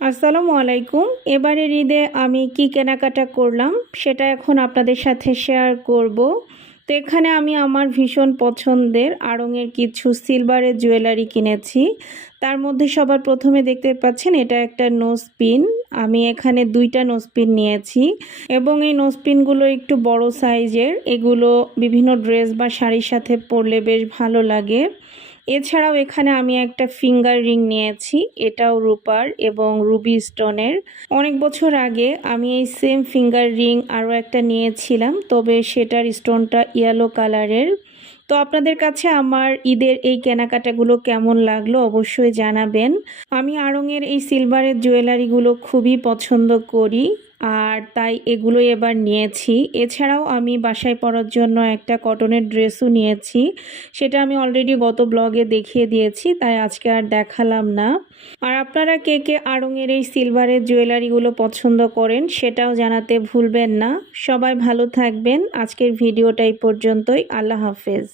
আসসালামু আলাইকুম। এবারের ঈদে আমি কি কেনাকাটা করলাম সেটা এখন আপনাদের সাথে শেয়ার করব। তো এখানে আমি আমার ভীষণ পছন্দের আড়ংয়ের কিছু সিলভারের জুয়েলারি কিনেছি। তার মধ্যে সবার প্রথমে দেখতে পাচ্ছেন এটা একটা নোজপিন। আমি এখানে 2টা নোজপিন নিয়েছি এবং এই নোজপিনগুলো একটু বড় সাইজের। এগুলো বিভিন্ন ড্রেস বা শাড়ির সাথে পরলে বেশ ভালো লাগে। এছাড়াও এখানে আমি একটা ফিঙ্গার রিং নিয়েছি, এটাও রূপার এবং রুবি স্টোনের। অনেক বছর আগে আমি এই সেম ফিঙ্গার রিং আরও একটা নিয়েছিলাম, তবে সেটার স্টোনটা ইয়েলো কালারের। তো আপনাদের কাছে আমার ঈদের এই কেনাকাটাগুলো কেমন লাগলো অবশ্যই জানাবেন। আমি আড়ংয়ের এই সিলভারের জুয়েলারিগুলো খুবই পছন্দ করি, আর তাই এগুলো এবার নিয়েছি। এছাড়াও আমি বাসায় পরার জন্য একটা কটনের ড্রেসও নিয়েছি, সেটা আমি অলরেডি গত ব্লগে দেখিয়ে দিয়েছি, তাই আজকে আর দেখালাম না। আর আপনারা কে কে আড়ংয়ের এই সিলভারের জুয়েলারিগুলো পছন্দ করেন সেটাও জানাতে ভুলবেন না। সবাই ভালো থাকবেন। আজকের ভিডিওটা এই পর্যন্তই। আল্লাহ হাফেজ।